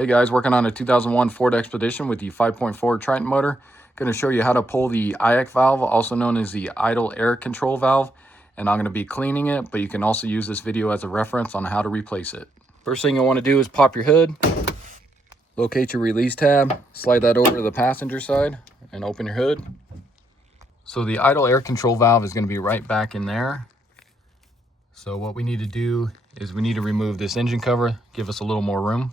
Hey guys, working on a 2001 Ford Expedition with the 5.4 Triton motor. Going to show you how to pull the IAC valve, also known as the idle air control valve. And I'm going to be cleaning it, but you can also use this video as a reference on how to replace it. First thing you want to do is pop your hood, locate your release tab, slide that over to the passenger side, and open your hood. So the idle air control valve is going to be right back in there. So what we need to do is we need to remove this engine cover, give us a little more room.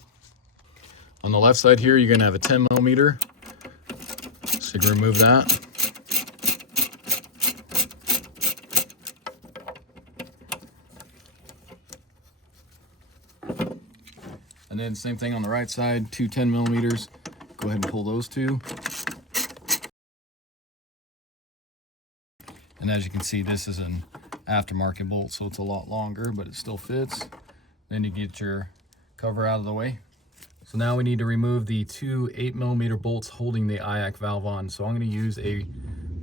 On the left side here, you're going to have a 10 millimeter. So you can remove that. And then same thing on the right side, two 10 millimeters. Go ahead and pull those two. And as you can see, this is an aftermarket bolt, so it's a lot longer, but it still fits. Then you get your cover out of the way. So now we need to remove the two 8 millimeter bolts holding the IAC valve on. So I'm going to use a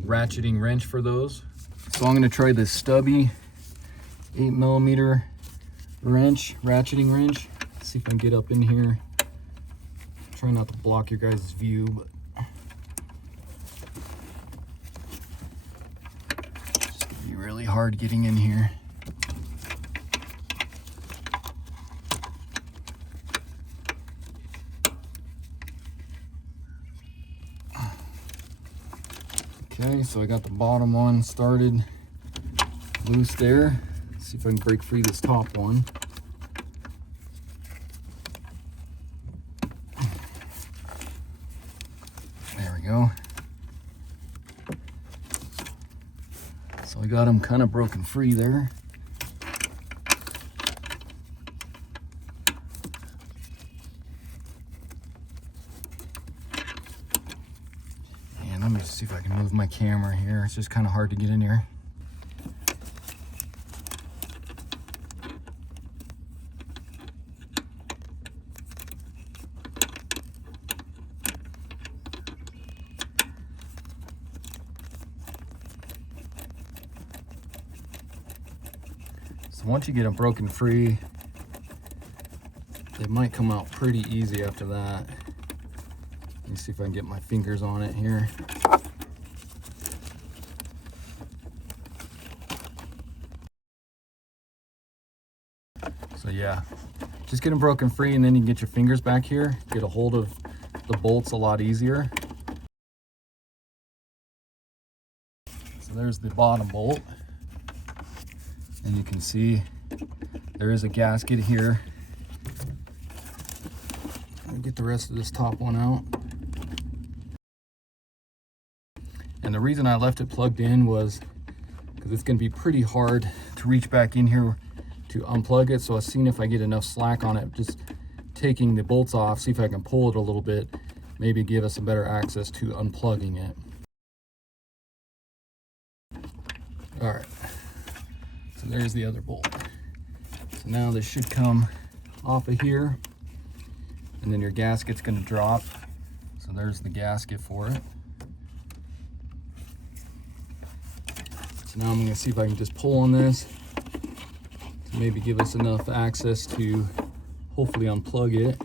ratcheting wrench for those. So I'm going to try this stubby 8 millimeter wrench, ratcheting wrench. Let's see if I can get up in here. Try not to block your guys' view, but it's going to be really hard getting in here. Okay, so I got the bottom one started loose there. Let's see if I can break free this top one. There we go. So I got them kind of broken free there. Let me just see if I can move my camera here. It's just kind of hard to get in here. So once you get them broken free, they might come out pretty easy after that. Let me see if I can get my fingers on it here. So yeah, just get them broken free and then you can get your fingers back here, get a hold of the bolts a lot easier. So there's the bottom bolt. And you can see there is a gasket here. I'll get the rest of this top one out. And the reason I left it plugged in was because it's going to be pretty hard to reach back in here to unplug it. So I've seen if I get enough slack on it, just taking the bolts off, see if I can pull it a little bit, maybe give us some better access to unplugging it. All right, so there's the other bolt. So now this should come off of here, and then your gasket's going to drop. So there's the gasket for it. So now I'm going to see if I can just pull on this to maybe give us enough access to hopefully unplug it.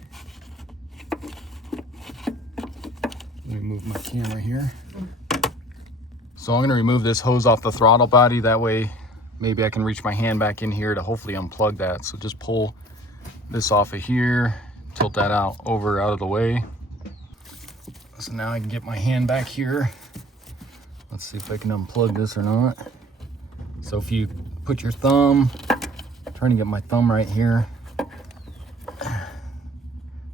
Let me move my camera here. So I'm going to remove this hose off the throttle body. That way maybe I can reach my hand back in here to hopefully unplug that. So just pull this off of here, tilt that out of the way. So now I can get my hand back here. Let's see if I can unplug this or not. So if you put your thumb, I'm trying to get my thumb right here.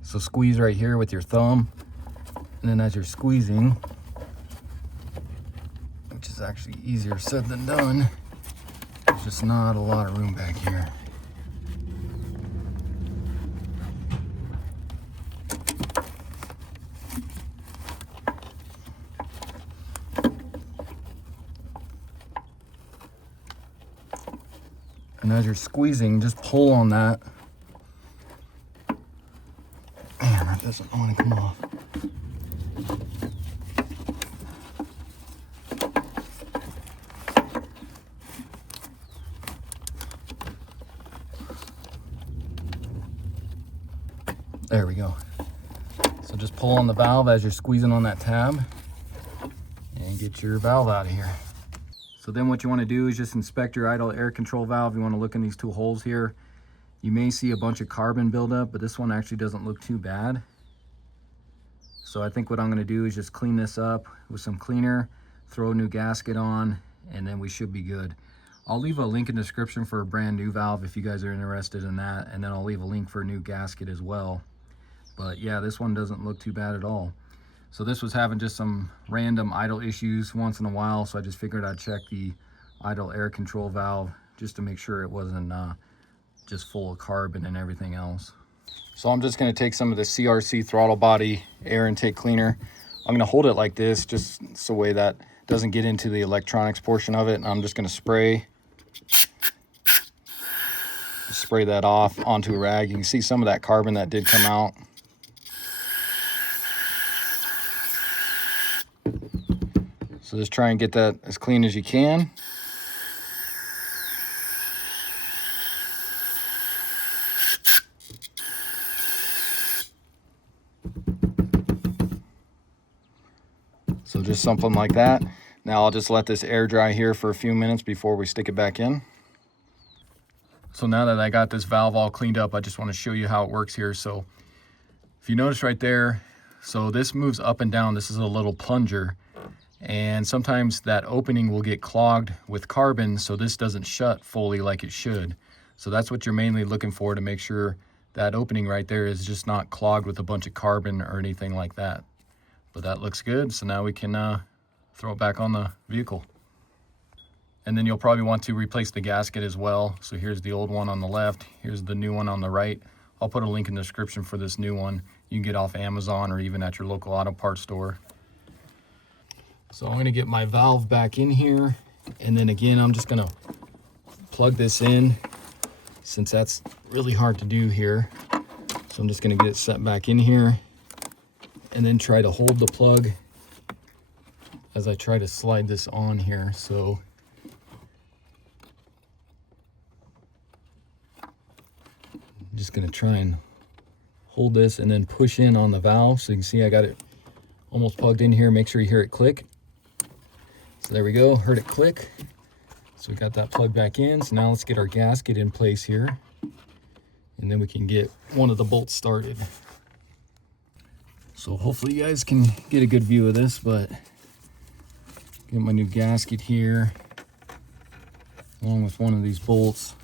So squeeze right here with your thumb. And then as you're squeezing, which is actually easier said than done, there's just not a lot of room back here. And as you're squeezing, just pull on that. Man, that doesn't want to come off. There we go. So just pull on the valve as you're squeezing on that tab and get your valve out of here. So then what you want to do is just inspect your idle air control valve. You want to look in these two holes here. You may see a bunch of carbon buildup, but this one actually doesn't look too bad. So I think what I'm going to do is just clean this up with some cleaner, throw a new gasket on, and then we should be good. I'll leave a link in the description for a brand new valve if you guys are interested in that, and then I'll leave a link for a new gasket as well. But yeah, this one doesn't look too bad at all. So this was having just some random idle issues once in a while, so I just figured I'd check the idle air control valve just to make sure it wasn't just full of carbon and everything else. So I'm just going to take some of the CRC throttle body air intake cleaner. I'm going to hold it like this just so way that doesn't get into the electronics portion of it, and I'm just going to spray that off onto a rag. You can see some of that carbon that did come out. So just try and get that as clean as you can. So just something like that. Now I'll just let this air dry here for a few minutes before we stick it back in. So now that I got this valve all cleaned up, I just want to show you how it works here. So if you notice right there, so this moves up and down. This is a little plunger. And sometimes that opening will get clogged with carbon, so this doesn't shut fully like it should. So that's what you're mainly looking for, to make sure that opening right there is just not clogged with a bunch of carbon or anything like that. But that looks good, so now we can throw it back on the vehicle. And then you'll probably want to replace the gasket as well. So here's the old one on the left, here's the new one on the right. I'll put a link in the description for this new one. You can get off Amazon or even at your local auto parts store. So I'm going to get my valve back in here, and then again I'm just going to plug this in, since that's really hard to do here. So I'm just going to get it set back in here and then try to hold the plug as I try to slide this on here. So I'm just going to try and hold this and then push in on the valve. So you can see I got it almost plugged in here. Make sure you hear it click. So there we go, heard it click. So we got that plug back in. So now let's get our gasket in place here, and then we can get one of the bolts started. So hopefully you guys can get a good view of this, but get my new gasket here along with one of these bolts.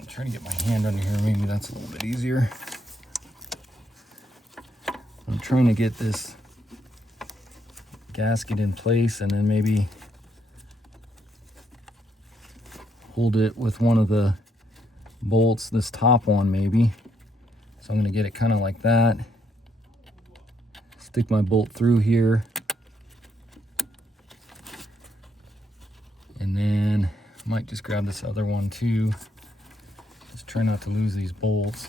I'm trying to get my hand under here, maybe that's a little bit easier. I'm trying to get this gasket in place and then maybe hold it with one of the bolts, this top one maybe. So I'm going to get it kind of like that, stick my bolt through here, and then I might just grab this other one too. Just try not to lose these bolts,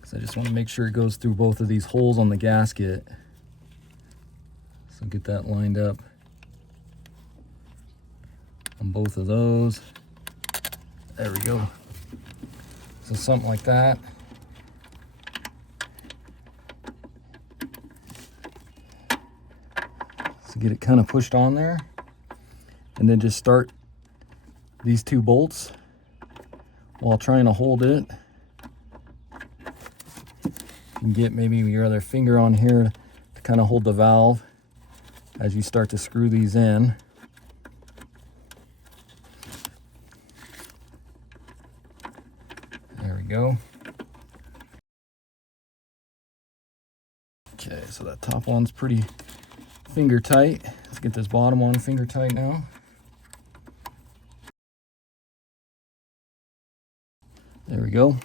because I just want to make sure it goes through both of these holes on the gasket. So get that lined up on both of those. There we go. So something like that. So get it kind of pushed on there, and then just start these two bolts while trying to hold it. You can get maybe your other finger on here to kind of hold the valve as you start to screw these in. There we go. Okay, so that top one's pretty finger tight. Let's get this bottom one finger tight now. There we go.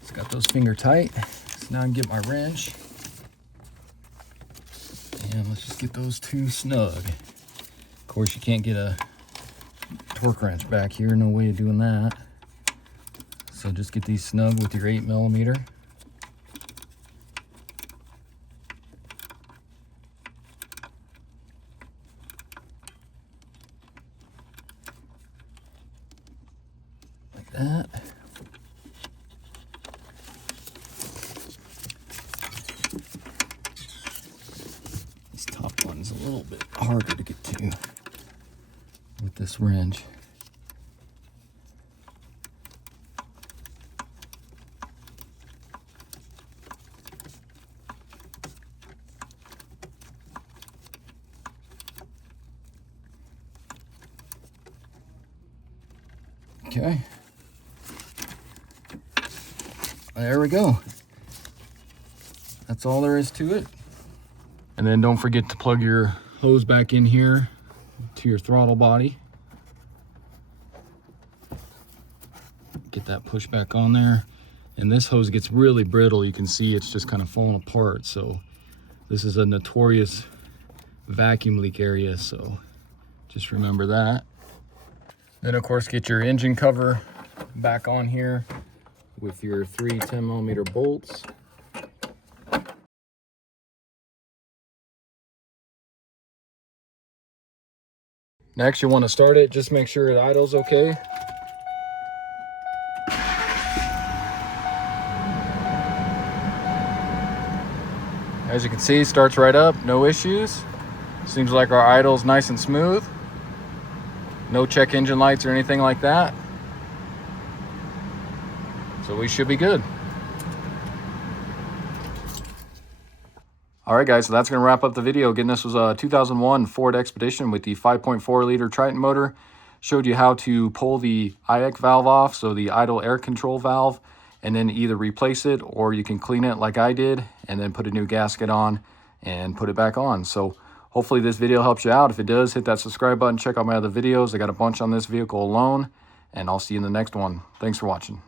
It's got those finger tight. So now I can get my wrench. And let's just get those two snug. Of course, you can't get a torque wrench back here. No way of doing that. So just get these snug with your 8mm. Like that. this wrench. Okay. There we go. That's all there is to it. And then don't forget to plug your hose back in here to your throttle body. Get that push back on there. And this hose gets really brittle. You can see it's just kind of falling apart. So this is a notorious vacuum leak area. So just remember that. Then of course get your engine cover back on here with your 3 10mm bolts. Next, you want to start it. Just make sure the idle's okay. As you can see, starts right up, no issues. Seems like our idle's nice and smooth. No check engine lights or anything like that. So we should be good. All right, guys, so that's going to wrap up the video. Again, this was a 2001 Ford Expedition with the 5.4 liter Triton motor. Showed you how to pull the IAC valve off, so the idle air control valve, and then either replace it or you can clean it like I did and then put a new gasket on and put it back on. So hopefully this video helps you out. If it does, hit that subscribe button. Check out my other videos. I got a bunch on this vehicle alone, and I'll see you in the next one. Thanks for watching.